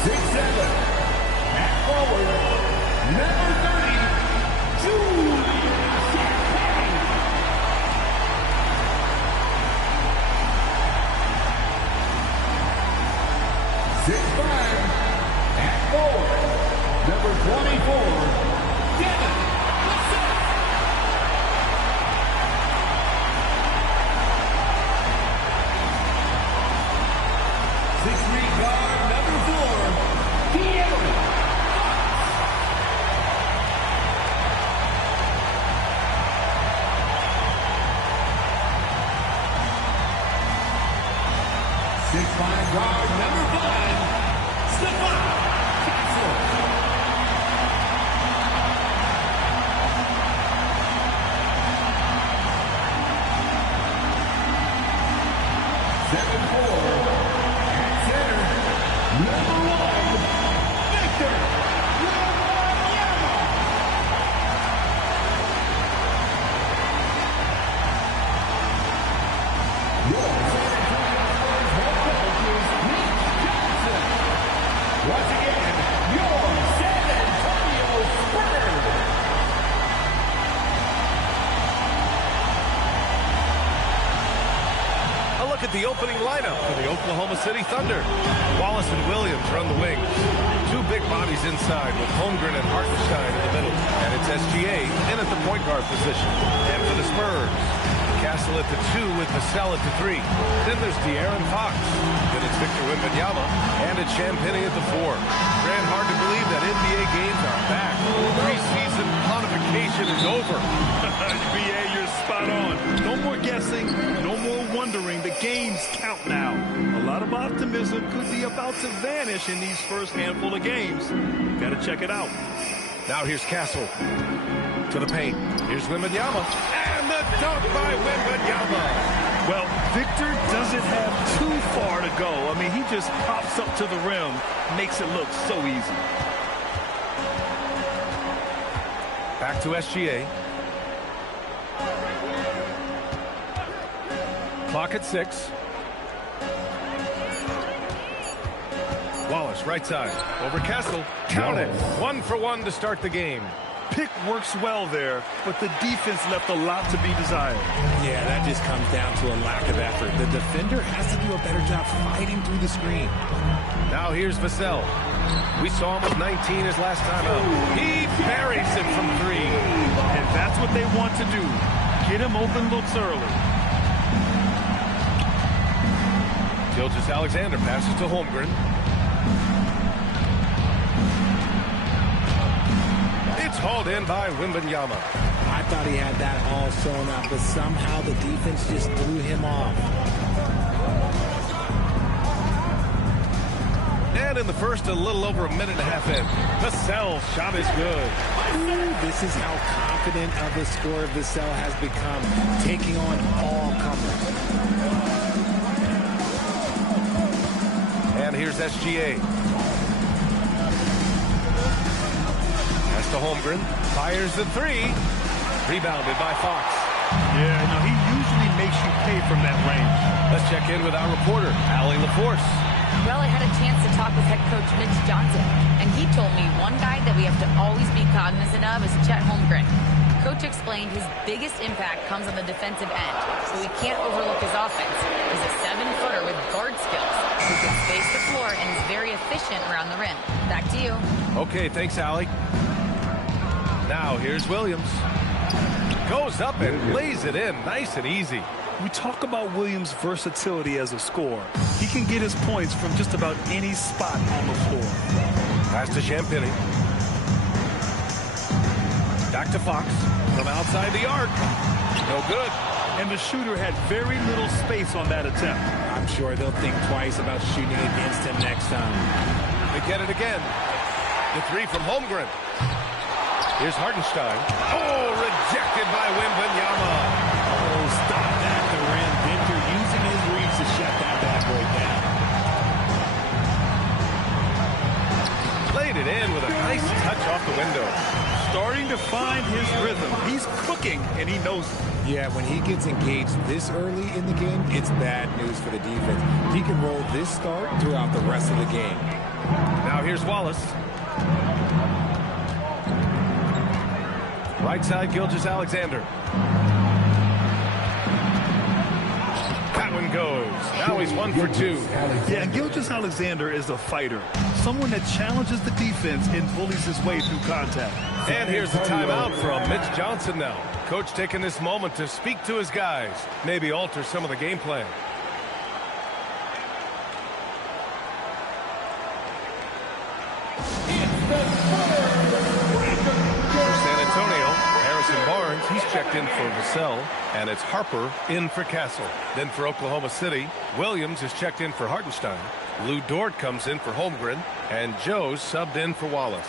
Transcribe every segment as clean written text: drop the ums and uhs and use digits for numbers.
6'7", at forward, number 30, Julian Champagne. 6'5", at forward, number 24, Devin. 6'3", guard, number 4, De'Aaron. 6'5", guard, number 5, Stefan Castle. 7'4", at center, number 1, Victor Wembanyama. Your San Antonio Spurs head coach is Nick Johnson. Once again, your San Antonio Spurs. A look at the opening lineup for the Oklahoma City Thunder. Wallace and Williams run the wings. Two big bodies inside with Holmgren and Hartenstein in the middle. And it's SGA in at the point guard position. And for the Spurs, Castle at the 2 with Vassell at the 3. Then there's De'Aaron Fox. Then it's Victor Wembanyama. And it's Champagnie at the 4. Grant, hard to believe that NBA games are back. Preseason qualification is over. BA, you're spot on. No more guessing, no more wondering. The games count now. A lot of optimism could be about to vanish in these first handful of games. Got to check it out. Now here's Castle to the paint. Here's Wembanyama. And the dunk by Wembanyama. Well, Victor doesn't have too far to go. I mean, he just pops up to the rim, makes it look so easy. Back to SGA. Clock at 6. Wallace, right side. Over Castle. Count it. 1 for 1 to start the game. Pick works well there, but the defense left a lot to be desired. Yeah, that just comes down to a lack of effort. The defender has to do a better job fighting through the screen. Now here's Vassell. We saw him with 19 his last time out. He buries it from 3. And that's what they want to do. Get him open looks early. Gilgeous-Alexander passes to Holmgren. It's hauled in by Wembanyama. I thought he had that all sewn up, but somehow the defense just threw him off. And in the first, a little over a minute and a half in. Vassell's shot is good. Ooh, this is how confident of a scorer Vassell has become, taking on all comers. And here's SGA. Pass to Holmgren. Fires the 3. Rebounded by Fox. Yeah, no, he usually makes you pay from that range. Let's check in with our reporter, Allie LaForce. Well, I had a chance to talk with head coach Mitch Johnson, and he told me one guy that we have to always be cognizant of is Chet Holmgren. Coach explained his biggest impact comes on the defensive end, so we can't overlook his offense. He's a 7-footer with guard skills who can space the floor and is very efficient around the rim. Back to you. Okay, thanks, Allie. Now here's Williams. Goes up and lays it in nice and easy. We talk about Williams' versatility as a scorer. He can get his points from just about any spot on the floor. Pass to Champagnie. Back to Fox from outside the arc. No good. And the shooter had very little space on that attempt. I'm sure they'll think twice about shooting against him next time. They get it again. The 3 from Holmgren. Here's Hartenstein. Oh, rejected by Wembanyama. Oh, stop that at the rim. Victor using his reach to shut that bad boy down. Laid it in with a nice touch off the window. Starting to find his rhythm. He's cooking, and he knows it. Yeah, when he gets engaged this early in the game, it's bad news for the defense. He can roll this start throughout the rest of the game. Now here's Wallace. Right side, Gilgeous-Alexander. That one goes. Now he's 1 for 2. Yeah, and Gilgeous-Alexander is a fighter. Someone that challenges the defense and bullies his way through contact. And here's the timeout from Mitch Johnson now. Coach taking this moment to speak to his guys. Maybe alter some of the game plan. Barnes, he's checked in for Vassell, and it's Harper in for Castle. Then for Oklahoma City, Williams is checked in for Hartenstein. Lou Dort comes in for Holmgren, and Joe's subbed in for Wallace.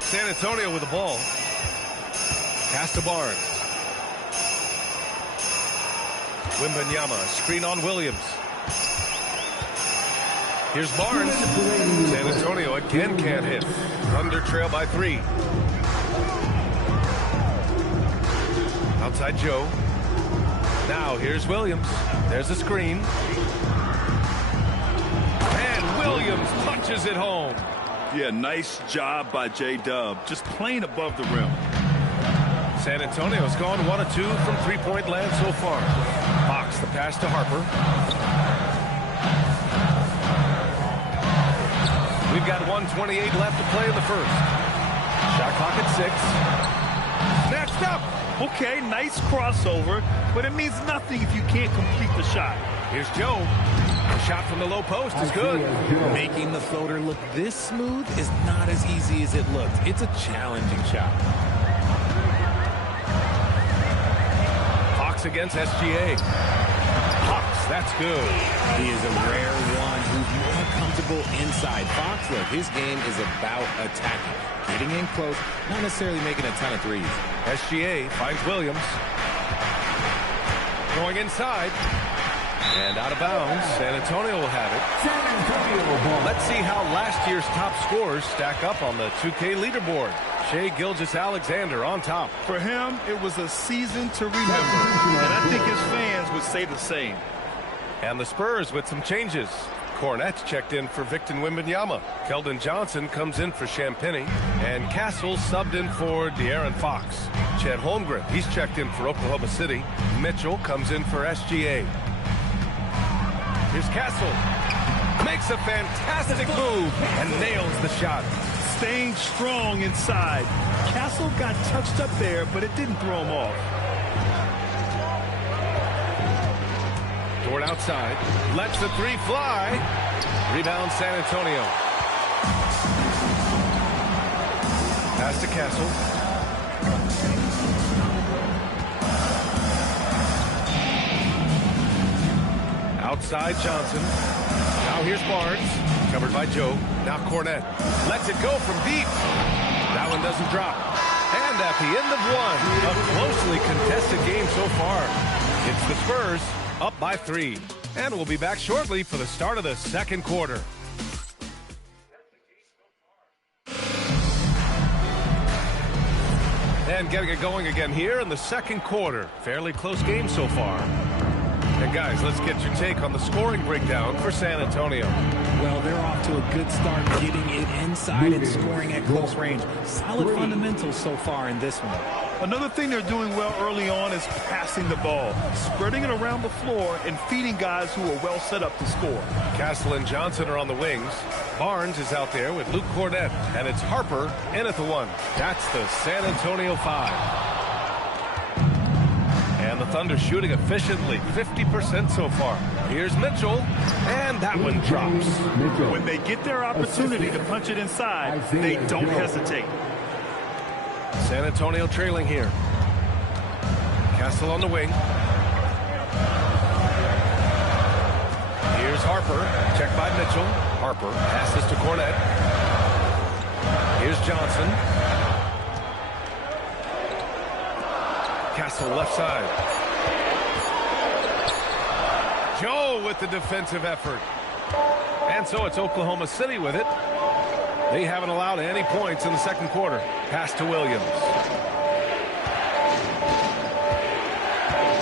San Antonio with the ball. Pass to Barnes. Wembanyama, screen on Williams. Here's Barnes. San Antonio again can't hit. Thunder trail by 3. Outside Joe. Now here's Williams. There's a screen. And Williams punches it home. Yeah, nice job by J-Dub. Just playing above the rim. San Antonio's gone 1 of 2 from three-point land so far. Fox, the pass to Harper. We've got 1:28 left to play in the first. Shot clock at 6. Snatched up. Okay, nice crossover, but it means nothing if you can't complete the shot. Here's Joe. The shot from the low post is good. Making the floater look this smooth is not as easy as it looks. It's a challenging shot. Fox against SGA. Fox, that's good. He is a rare one who's more comfortable inside. Fox, look, his game is about attacking, getting in close, not necessarily making a ton of threes. SGA finds Williams. Going inside. And out of bounds. San Antonio will have it. San Antonio ball. Let's see how last year's top scorers stack up on the 2K leaderboard. Shai Gilgeous-Alexander on top. For him, it was a season to remember, and I think his fans would say the same. And the Spurs with some changes. Cornette checked in for Victor Wembanyama. Keldon Johnson comes in for Champagny. And Castle subbed in for De'Aaron Fox. Chet Holmgren, he's checked in for Oklahoma City. Mitchell comes in for SGA. Here's Castle. Makes a fantastic move and nails the shot. Staying strong inside. Castle got touched up there, but it didn't throw him off. Dort outside. Lets the 3 fly. Rebound San Antonio. Pass to Castle. Outside Johnson. Now here's Barnes. Covered by Joe. Now Cornette. Lets it go from deep. That one doesn't drop. And at the end of 1, a closely contested game so far. It's the Spurs up by 3. And we'll be back shortly for the start of the second quarter. And getting it going again here in the second quarter. Fairly close game so far. And guys, let's get your take on the scoring breakdown for San Antonio. Well, they're off to a good start getting it inside and scoring at close range. Solid fundamentals so far in this one. Another thing they're doing well early on is passing the ball, spreading it around the floor and feeding guys who are well set up to score. Castle and Johnson are on the wings. Barnes is out there with Luke Cornette, and it's Harper in at the 1. That's the San Antonio 5. And the Thunder shooting efficiently, 50% so far. Here's Mitchell, and that one drops. When they get their opportunity to punch it inside, they don't hesitate. San Antonio trailing here. Castle on the wing. Here's Harper, checked by Mitchell. Harper passes to Cornette. Here's Johnson. Castle left side. Joe with the defensive effort. And so it's Oklahoma City with it. They haven't allowed any points in the second quarter. Pass to Williams.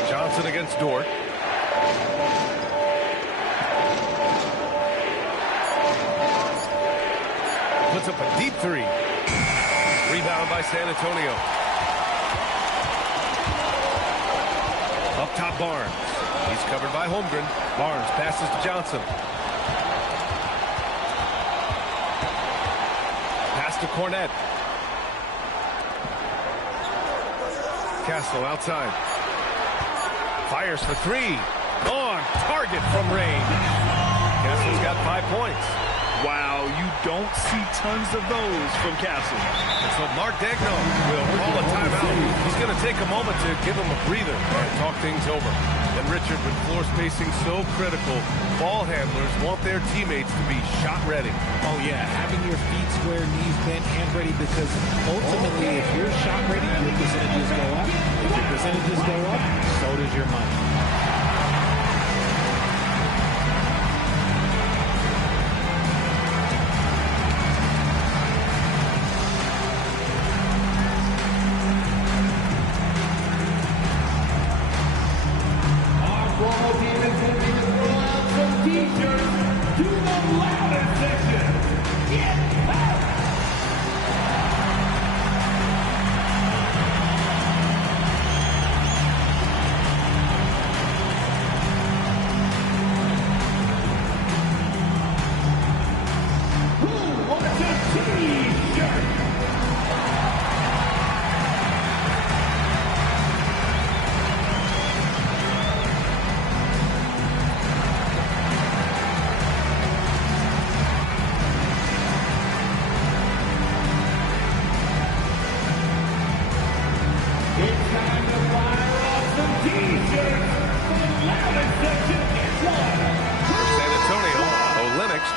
Johnson against Dort. Puts up a deep three. Rebound by San Antonio. Up top, Barnes. He's covered by Holmgren. Barnes passes to Johnson. Pass to Cornette. Castle outside. Fires for three. On target from range. Castle's got 5 points. Wow, you don't see tons of those from Castle. And so Mark Degno will call a timeout. He's going to take a moment to give him a breather and talk things over. And Richard, with floor spacing so critical, ball handlers want their teammates to be shot ready. Oh, yeah, having your feet square, knees bent, and ready, because ultimately, if you're shot ready, your percentages go up. If your percentages go up, so does your money.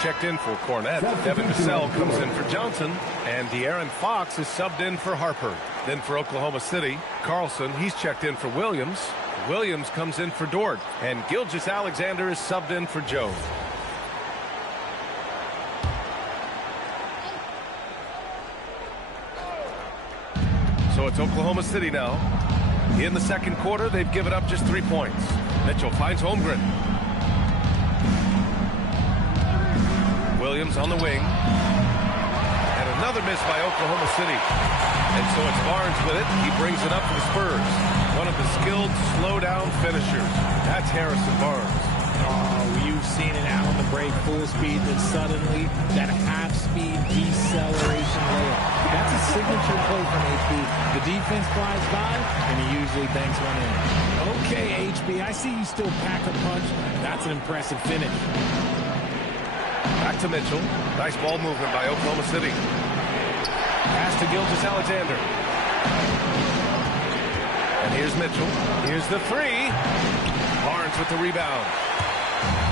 Checked in for Cornette. Devin Vassell comes in for Johnson. And De'Aaron Fox is subbed in for Harper. Then for Oklahoma City, Carlson, he's checked in for Williams. Williams comes in for Dort. And Gilgeous-Alexander is subbed in for Joe. So it's Oklahoma City now. In the second quarter, they've given up just 3 points. Mitchell finds Holmgren. Williams on the wing. And another miss by Oklahoma City. And so it's Barnes with it. He brings it up for the Spurs. One of the skilled slow-down finishers. That's Harrison Barnes. Oh, you've seen it out on the break, full speed, then suddenly that half-speed deceleration layup. That's a signature play from HB. The defense flies by, and he usually banks one in. Okay, HB, I see you still pack a punch. That's an impressive finish. Back to Mitchell. Nice ball movement by Oklahoma City. Pass to Gilgeous-Alexander. And here's Mitchell. Here's the three. Barnes with the rebound.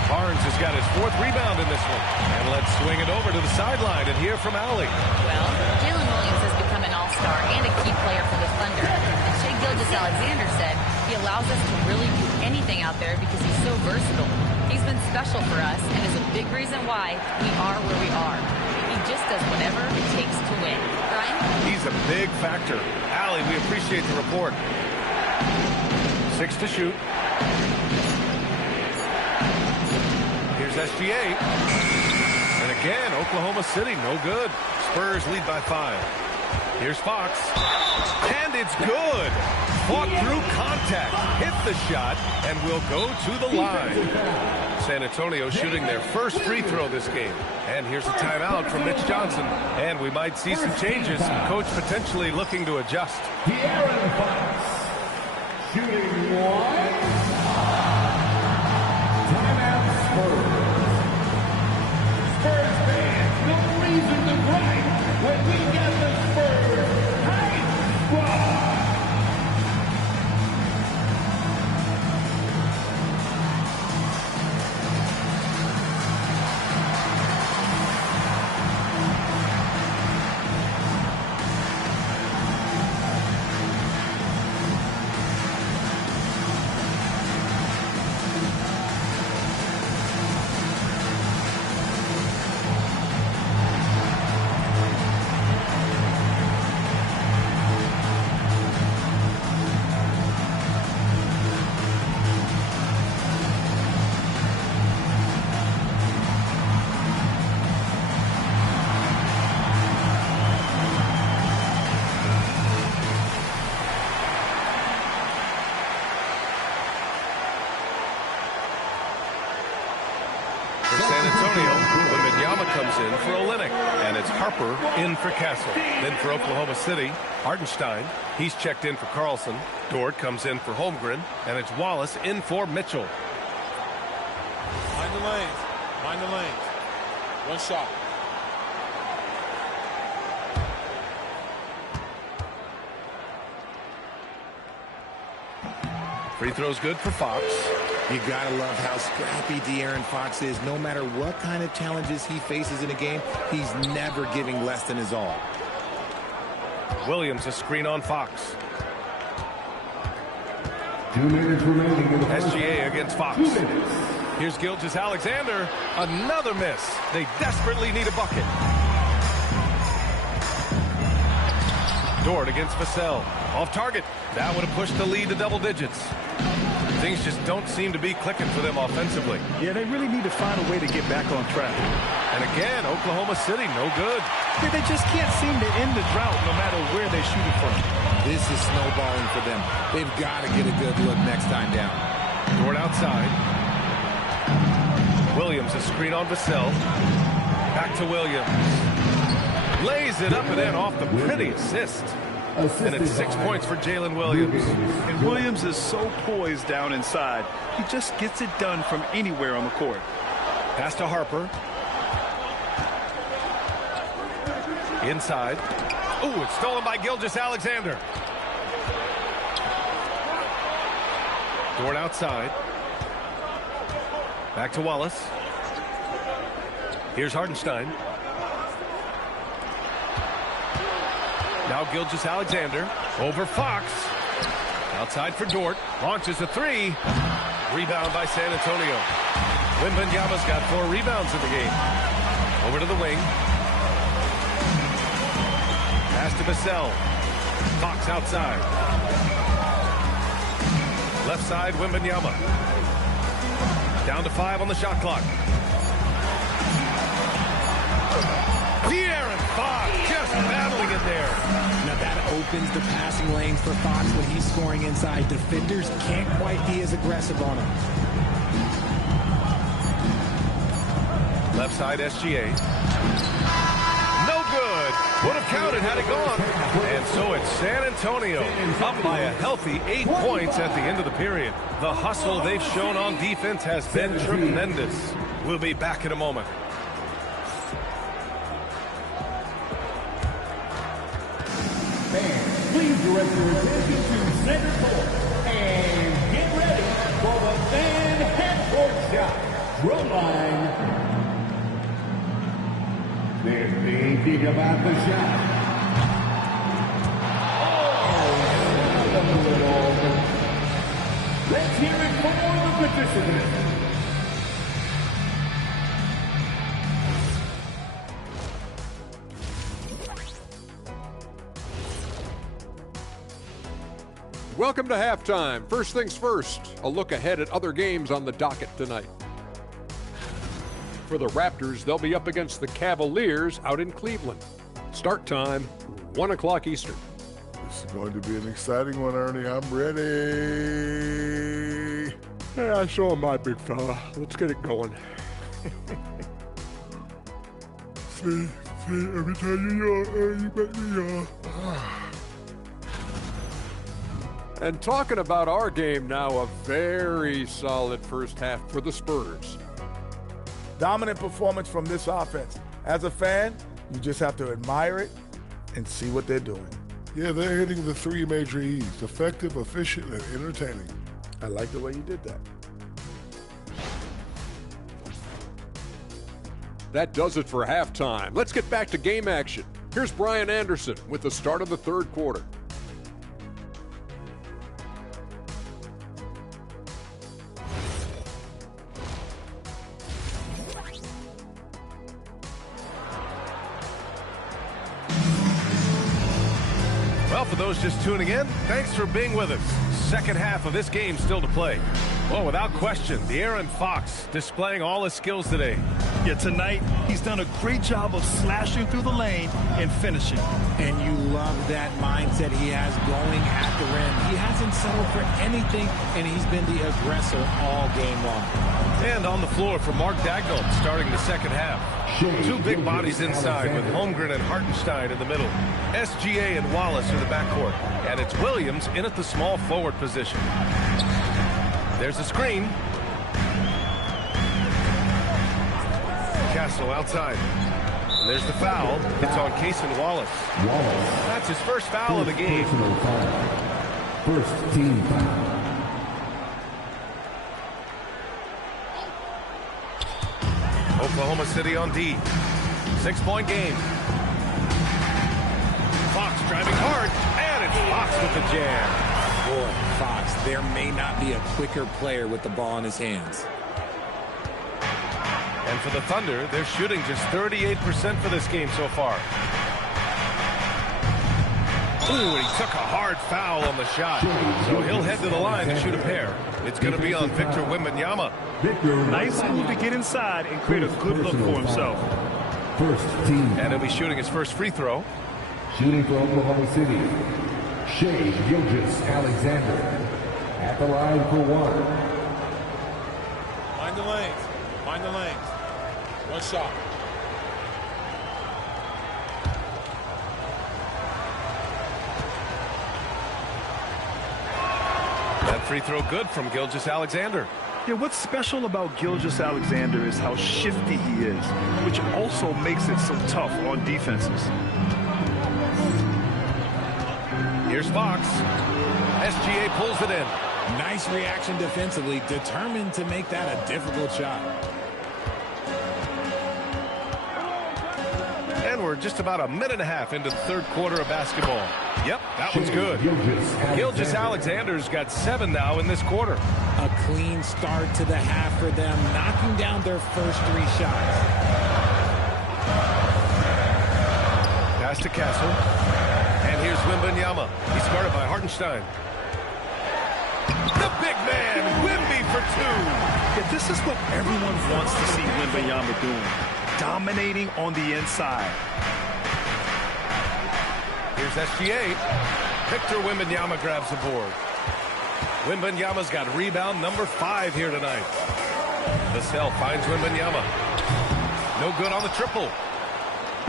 Barnes has got his 4th rebound in this one. And let's swing it over to the sideline and hear from Allie. Well, Jalen Williams has become an all-star and a key player for the Thunder. And Shai Gilgeous-Alexander said he allows us to really do anything out there because he's so versatile. He's been special for us and is a big reason why we are where we are. He just does whatever it takes to win. Brian? He's a big factor. Allie, we appreciate the report. 6 to shoot. Here's SGA. And again, Oklahoma City, no good. Spurs lead by 5. Here's Fox. And it's good. Fought through contact, hit the shot, and will go to the line. San Antonio shooting their first free throw this game. And here's a timeout from Mitch Johnson. And we might see some changes. Coach potentially looking to adjust. De'Aaron Fox shooting 1. Timeout Spurs. Spurs fans, no reason to gripe when we get the Spurs Hype Squad. San Antonio. Wembanyama comes in for Olynyk. And it's Harper in for Castle. Then for Oklahoma City, Hartenstein. He's checked in for Carlson. Dort comes in for Holmgren. And it's Wallace in for Mitchell. Mind the lanes. Mind the lanes. One shot. Free throw's good for Fox. You gotta love how scrappy De'Aaron Fox is. No matter what kind of challenges he faces in a game, he's never giving less than his all. Williams a screen on Fox. 2 minutes remaining in the SGA against Fox. 2 minutes. Here's Gilgeous-Alexander. Another miss. They desperately need a bucket. Dort against Vassell. Off target. That would have pushed the lead to double digits. Things just don't seem to be clicking for them offensively. Yeah, they really need to find a way to get back on track. And again, Oklahoma City, no good. Yeah, they just can't seem to end the drought no matter where they shoot it from. This is snowballing for them. They've got to get a good look next time down. Dort outside. Williams a screen on Vassell. Back to Williams. Lays it up and in off the pretty assist. And it's 6 points for Jalen Williams. And Williams is so poised down inside. He just gets it done from anywhere on the court. Pass to Harper. Inside. Ooh, it's stolen by Gilgeous-Alexander. Dort outside. Back to Wallace. Here's Hartenstein. Now Gilgeous-Alexander over Fox. Outside for Dort. Launches a three. Rebound by San Antonio. Wembanyama's got 4 rebounds in the game. Over to the wing. Pass to Vassell. Fox outside. Left side, Wembanyama. Down to 5 on the shot clock. De'Aaron Fox just battling in there. Now that opens the passing lanes for Fox when he's scoring inside. Defenders can't quite be as aggressive on him. Left side, SGA. No good. Would have counted had it gone. And so it's San Antonio up by a healthy 8 points at the end of the period. The hustle they've shown on defense has been tremendous. We'll be back in a moment. Fans, please direct your attention to center court and get ready for the fan half-court shot. Drum line. They're thinking about the shot. Oh, let's hear it for the participants. Welcome to halftime. First things first, a look ahead at other games on the docket tonight. For the Raptors, they'll be up against the Cavaliers out in Cleveland. Start time, 1 o'clock Eastern. This is going to be an exciting one, Ernie. I'm ready. Yeah, so am I, big fella. Let's get it going. See, every time you yawn, you make me yawn. And talking about our game now, a very solid first half for the Spurs. Dominant performance from this offense. As a fan, you just have to admire it and see what they're doing. Yeah, they're hitting the 3 major E's: effective, efficient, and entertaining. I like the way you did that. That does it for halftime. Let's get back to game action. Here's Brian Anderson with the start of the third quarter. Well, for those just tuning in, thanks for being with us. Second half of this game still to play. Well, without question, De'Aaron Fox displaying all his skills today. Yeah, tonight, he's done a great job of slashing through the lane and finishing. And you love that mindset he has going at the rim. He hasn't settled for anything, and he's been the aggressor all game long. And on the floor for Mark Dagnall starting the second half. Two big bodies inside with Holmgren and Hartenstein in the middle. SGA and Wallace in the backcourt. And it's Williams in at the small forward position. There's a screen. Castle outside. And there's the foul. It's on Cason Wallace. That's his first foul of the game. First team foul. Oklahoma City on D. 6-point game. Fox driving hard, and it's Fox with the jam. Boy, Fox, there may not be a quicker player with the ball in his hands. And for the Thunder, they're shooting just 38% for this game so far. Ooh, and he took a hard foul on the shot. So he'll head to the line to shoot a pair. It's going to be on Victor Wembanyama. Nice move to get inside and create a good look for himself. First team. And he'll be shooting his first free throw. Shooting for Oklahoma City, Shai Gilgeous-Alexander. At the line for one. Mind the lanes. Mind the lanes. One shot. That free throw good from Gilgeous-Alexander. Yeah, what's special about Gilgeous-Alexander is how shifty he is, which also makes it so tough on defenses. Here's Fox. SGA pulls it in. Nice reaction defensively, determined to make that a difficult shot. And we're just about a minute and a half into the third quarter of basketball. Yep, that one's good. Gilgeous-Alexander's got 7 now in this quarter. A clean start to the half for them, knocking down their first 3 shots. Pass to Castle. And here's Wembanyama. He's guarded by Hartenstein. The big man, Wemby for 2. Yeah, this is what everyone wants to see Wembanyama doing. Dominating on the inside. Here's SGA. Victor Wembanyama grabs the board. Wembanyama's got rebound number 5 here tonight. Vassell finds Wembanyama. No good on the triple.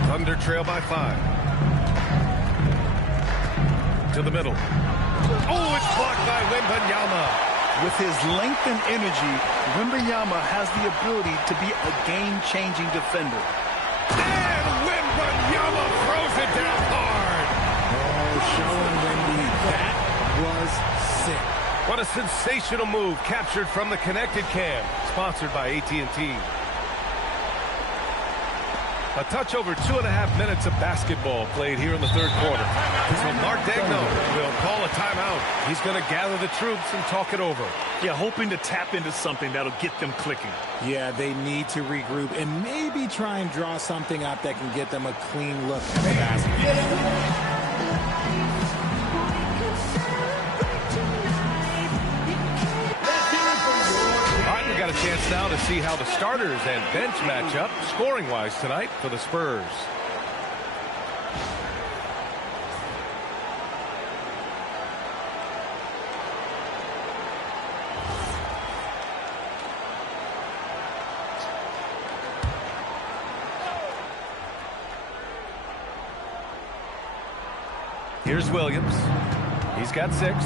Thunder trail by 5. To the middle. Oh, it's blocked by Wembanyama. With his length and energy, Wembanyama has the ability to be a game-changing defender. And Wembanyama throws it down hard. Oh, showing Wemby. That was sick. What a sensational move captured from the connected cam. Sponsored by AT&T. A touch over 2.5 minutes of basketball played here in the third quarter. So Mark Dagnall will call a timeout. He's going to gather the troops and talk it over. Yeah, hoping to tap into something that'll get them clicking. Yeah, they need to regroup and maybe try and draw something up that can get them a clean look at the basket. Got a chance now to see how the starters and bench match up scoring-wise tonight for the Spurs. Here's Williams. He's got 6.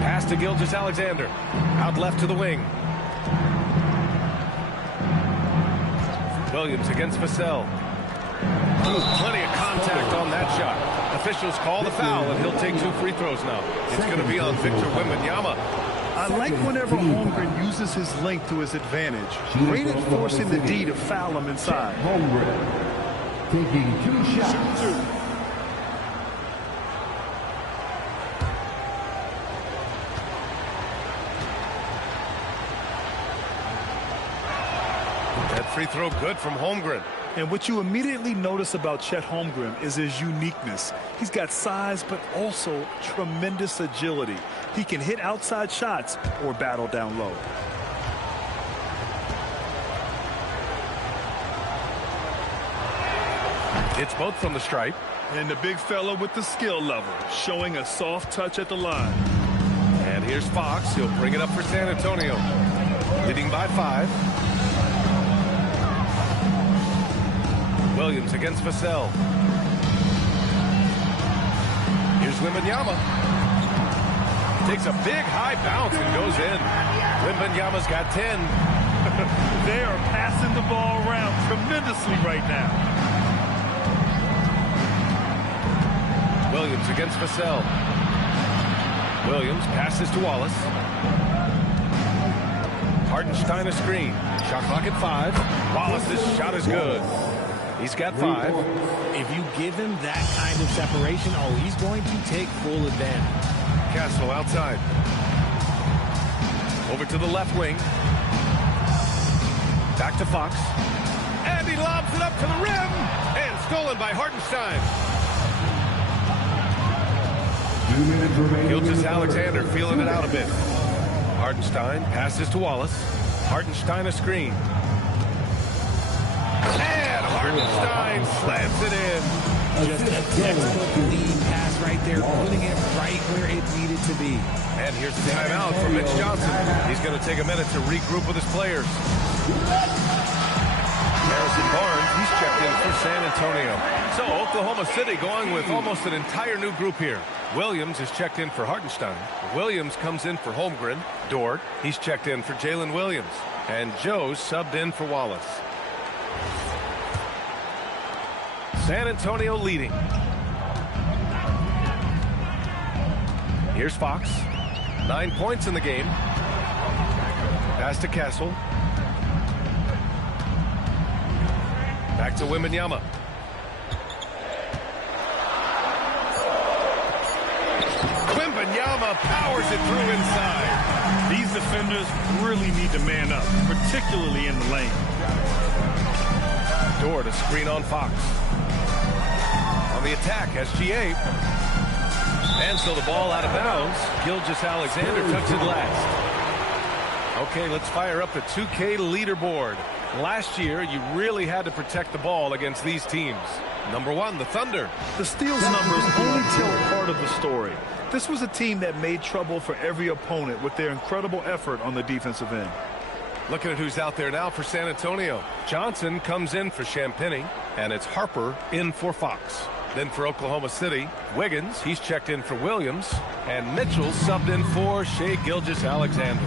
Pass to Gilgeous-Alexander. Out left to the wing. Williams against Vassell. Plenty of contact on that shot. Officials call the foul, and he'll take 2 free throws now. It's going to be on Victor Wembanyama. I like whenever Holmgren uses his length to his advantage. Great at forcing the D to foul him inside. Holmgren taking 2 shots. Free throw good from Holmgren. And what you immediately notice about Chet Holmgren is his uniqueness. He's got size, but also tremendous agility. He can hit outside shots or battle down low. It's both from the stripe. And the big fella with the skill level, showing a soft touch at the line. And here's Fox. He'll bring it up for San Antonio. Leading by 5. Williams against Vassell. Here's Wembanyama. Takes a big high bounce and goes in. Wembanyama's got 10. They are passing the ball around tremendously right now. Williams against Vassell. Williams passes to Wallace. Hartenstein a screen. Shot clock at 5. Wallace's shot is good. He's got 5. If you give him that kind of separation, he's going to take full advantage. Castle outside. Over to the left wing. Back to Fox. And he lobs it up to the rim. And stolen by Hartenstein. Gilgeous-Alexander feeling it out a bit. Hartenstein passes to Wallace. Hartenstein a screen. And Hartenstein slams it in. Just a textbook lead pass right there, putting it right where it needed to be. And here's the timeout for Mitch Johnson. He's going to take a minute to regroup with his players. Harrison Barnes, he's checked in for San Antonio. So Oklahoma City going with almost an entire new group here. Williams is checked in for Hartenstein. Williams comes in for Holmgren. Dort, he's checked in for Jalen Williams. And Joe's subbed in for Wallace. San Antonio leading. Here's Fox. 9 points in the game. Pass to Castle. Back to Wembanyama. Wembanyama powers it through inside. These defenders really need to man up, particularly in the lane. Dort, a screen on Fox. On the attack, SGA. And so the ball out of bounds. Gilgeous-Alexander tucks it last. Okay, let's fire up the 2K leaderboard. Last year, you really had to protect the ball against these teams. Number 1, the Thunder. The steals numbers only tell part of the story. This was a team that made trouble for every opponent with their incredible effort on the defensive end. Looking at who's out there now for San Antonio. Johnson comes in for Champagny, and it's Harper in for Fox. Then for Oklahoma City, Wiggins, he's checked in for Williams, and Mitchell subbed in for Shai Gilgeous-Alexander.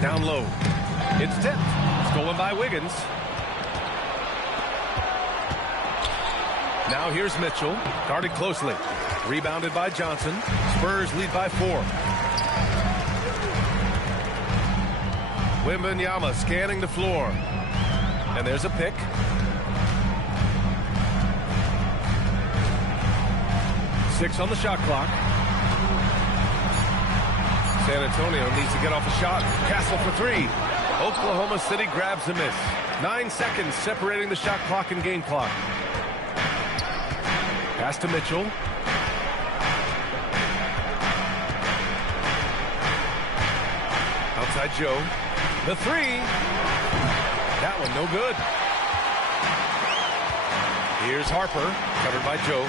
Down low. It's tipped. Stolen by Wiggins. Now here's Mitchell. Guarded closely. Rebounded by Johnson. Spurs lead by 4. Wembanyama scanning the floor. And there's a pick. Six on the shot clock. San Antonio needs to get off a shot. Castle for 3. Oklahoma City grabs a miss. 9 seconds separating the shot clock and game clock. Pass to Mitchell. Outside Joe. The 3. That one no good. Here's Harper, covered by Joe.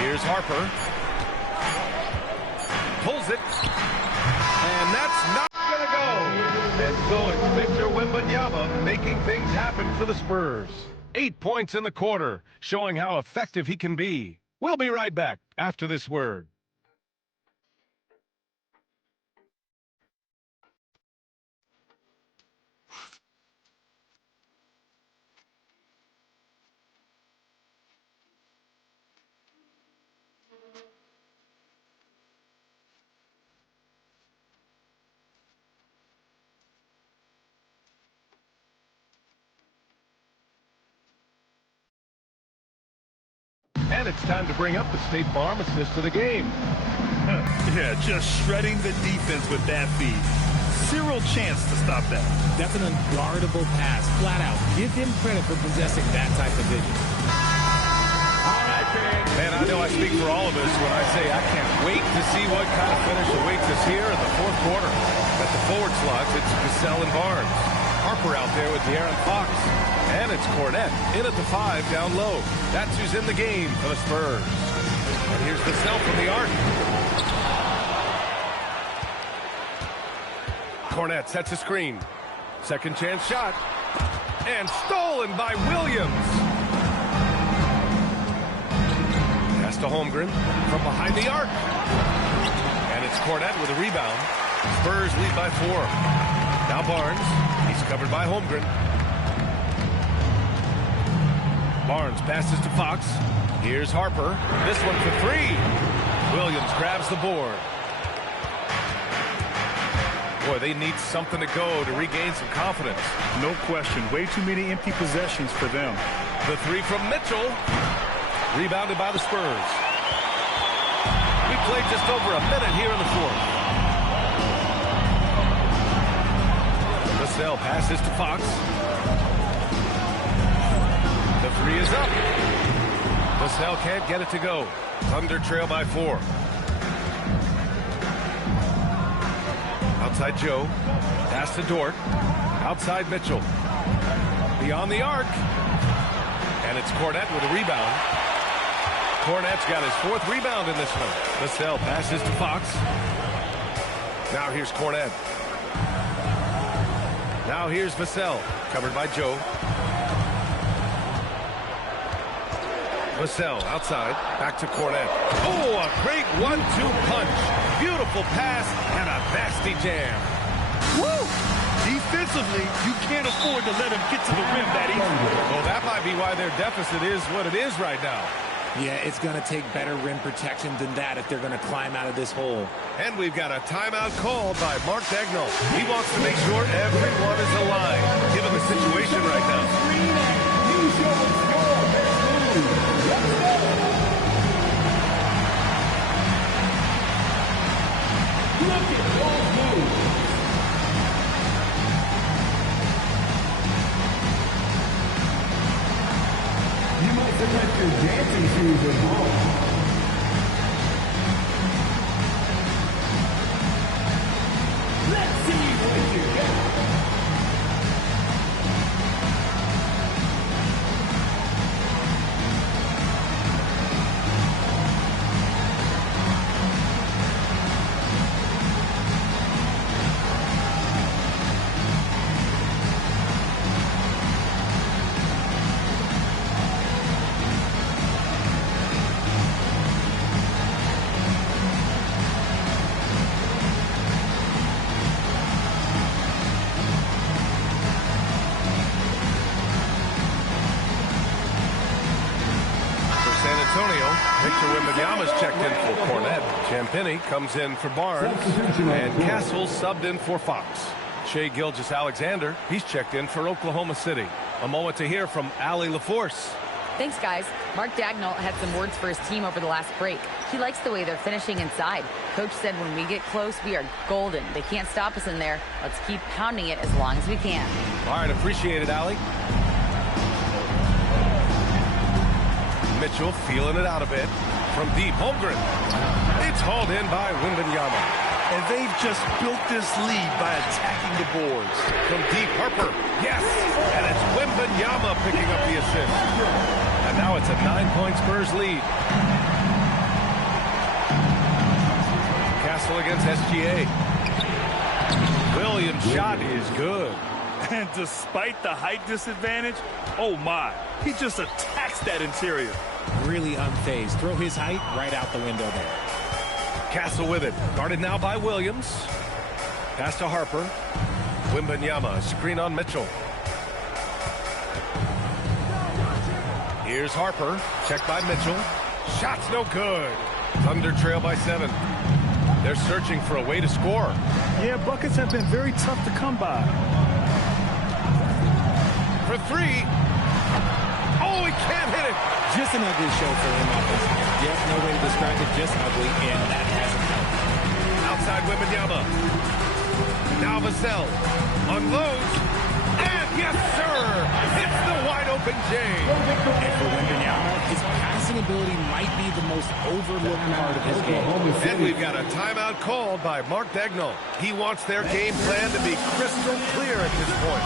Here's Harper. Pulls it. And that's not going to go. And so it's Victor Wembanyama making things happen for the Spurs. 8 points in the quarter, showing how effective he can be. We'll be right back after this word. And it's time to bring up the State Farm assist of the game. Yeah, just shredding the defense with that feed. Zero chance to stop that. That's an unguardable pass, flat out. Give him credit for possessing that type of vision. All right, fans. Man, I know I speak for all of us when I say I can't wait to see what kind of finish awaits us here in the fourth quarter. At the forward slots, it's Vassell and Barnes. Harper out there with De'Aaron Fox. And it's Cornette in at the 5 down low. That's who's in the game for the Spurs. And here's Vassell from the arc. Cornette sets a screen. Second chance shot. And stolen by Williams. Pass to Holmgren from behind the arc. And it's Cornette with a rebound. Spurs lead by 4. Now Barnes. He's covered by Holmgren. Barnes passes to Fox. Here's Harper. This one for 3. Williams grabs the board. Boy, they need something to go to regain some confidence. No question. Way too many empty possessions for them. The 3 from Mitchell. Rebounded by the Spurs. We played just over a minute here in the 4th. Vassell passes to Fox. The 3 is up. Vassell can't get it to go. Thunder trail by 4. Outside Joe. Pass to Dort. Outside Mitchell. Beyond the arc. And it's Cornette with a rebound. Cornette's got his 4th rebound in this one. Vassell passes to Fox. Now here's Cornette. Now here's Vassell. Covered by Joe. Vassell outside. Back to Cornette. Oh, a great 1-2 punch. Beautiful pass and a nasty jam. Woo! Defensively, you can't afford to let him get to the rim that easily. Well, that might be why their deficit is what it is right now. Yeah, it's going to take better rim protection than that if they're going to climb out of this hole. And we've got a timeout called by Mark Dagnall. He wants to make sure everyone is aligned, given the situation right now. Look at those moves. You might have left your dancing shoes at home. Let's see what you got. Victor Wembanyama's checked in for Cornette. Champagny comes in for Barnes. And Castle subbed in for Fox. Shai Gilgeous-Alexander, he's checked in for Oklahoma City. A moment to hear from Allie LaForce. Thanks, guys. Mark Dagnall had some words for his team over the last break. He likes the way they're finishing inside. Coach said when we get close, we are golden. They can't stop us in there. Let's keep pounding it as long as we can. All right, appreciate it, Allie. Mitchell feeling it out a bit. From deep, Holmgren. It's hauled in by Wembanyama. And they've just built this lead by attacking the boards. From deep, Harper. Yes! And it's Wembanyama picking up the assist. And now it's a 9-point Spurs lead. Castle against SGA. Williams' shot is good. And despite the height disadvantage, oh my, he just attacks that interior. Really unfazed. Throw his height right out the window there. Castle with it. Guarded now by Williams. Pass to Harper. Wembanyama, screen on Mitchell. Here's Harper. Checked by Mitchell. Shot's no good. Thunder trail by 7. They're searching for a way to score. Yeah, buckets have been very tough to come by. For 3. Oh, he can't hit it. Just an ugly show for him offensively. Yes, no way to describe it, just ugly, and that hasn't helped. Outside Wembanyama. Now Vassell unloads. And yes, sir! It's the wide open J. And for Wembanyama, his passing ability might be the most overlooked part of his game. And we've got a timeout called by Mark Dagnall. He wants their game plan to be crystal clear at this point.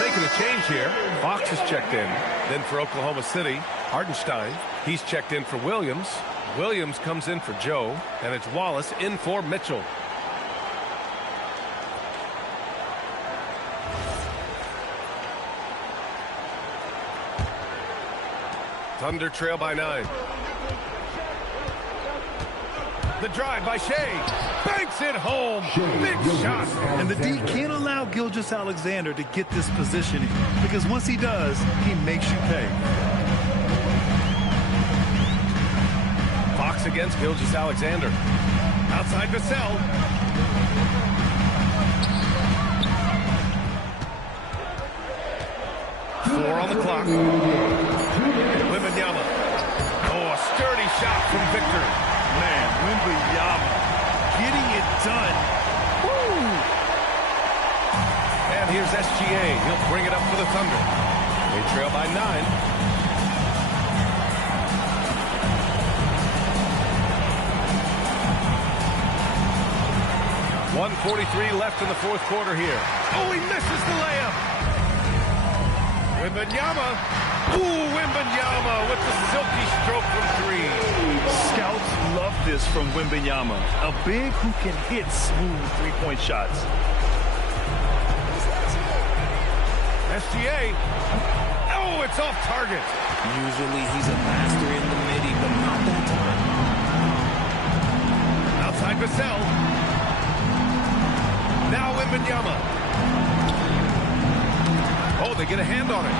Making a change here. Fox is checked in. Then for Oklahoma City, Hartenstein. He's checked in for Williams. Williams comes in for Joe. And it's Wallace in for Mitchell. Thunder trail by 9. The drive by Shea. Banks it home. Big shot. And the D can't allow Gilgeous-Alexander to get this positioning, because once he does, he makes you pay. Fox against Gilgeous-Alexander. Outside Vassell. Four on the clock. Wembanyama. Oh, a sturdy shot from Victor. Man, Wembanyama getting it done. Woo! And here's SGA. He'll bring it up for the Thunder. They trail by 9. .143 left in the fourth quarter here. Oh, he misses the layup. Wembanyama. Ooh, Wembanyama with the silky stroke from 3. Scouts love this from Wembanyama. A big who can hit smooth three-point shots. SGA. Oh, it's off target. Usually he's a master in the midi, but not that time. Outside Vassell. Now Wembanyama. Oh, they get a hand on it.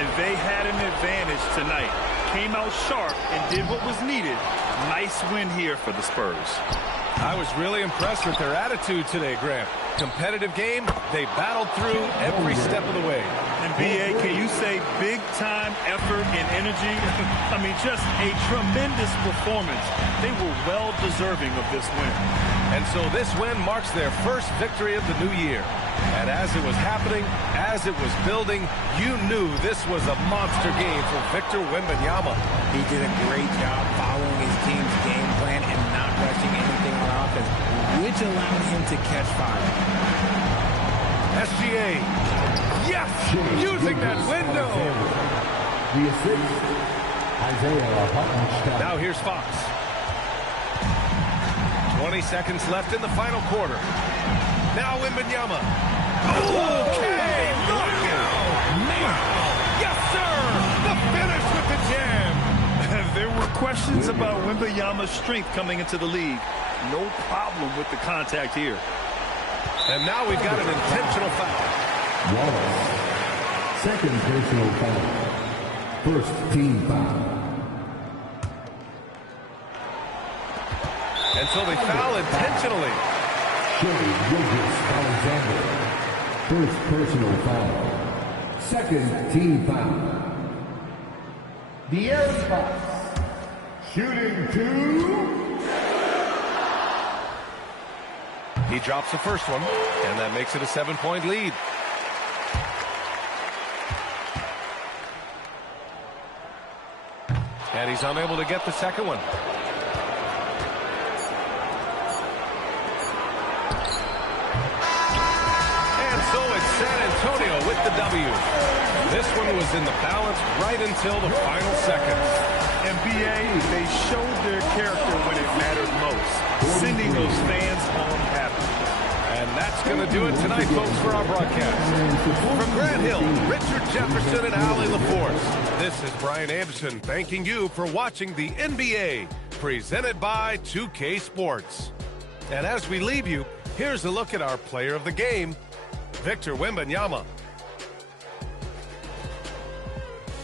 And they had an advantage tonight. Came out sharp and did what was needed. Nice win here for the Spurs. I was really impressed with their attitude today, Graham. Competitive game, they battled through every step of the way. And B.A., can you say big-time effort and energy? I mean, just a tremendous performance. They were well-deserving of this win. And so this win marks their first victory of the new year. And as it was happening, as it was building, you knew this was a monster game for Victor Wembanyama. He did a great job following his team's game plan and not rushing anything on offense, which allowed him to catch fire. SGA. Yes! Using that window. The assist, Isaiah Hartenstein. Now here's Fox. 20 seconds left in the final quarter. Now Wembanyama. Okay! Knockout! Yes, sir! The finish with the jam! There were questions about Wembanyama's strength coming into the league. No problem with the contact here. And now we've got an intentional foul. Wallace, second personal foul. First team foul. And so they foul intentionally. Gilgeous-Alexander, first personal foul. Second team foul. De'Aaron Fox, shooting 2. He drops the first one, and that makes it a 7-point lead. And he's unable to get the second one. So it's San Antonio with the W. This one was in the balance right until the final seconds. NBA, they showed their character when it mattered most, sending those fans home happy. And that's going to do it tonight, folks, for our broadcast. From Grant Hill, Richard Jefferson, and Allie LaForce, this is Brian Anderson thanking you for watching the NBA, presented by 2K Sports. And as we leave you, here's a look at our player of the game, Victor Wembanyama.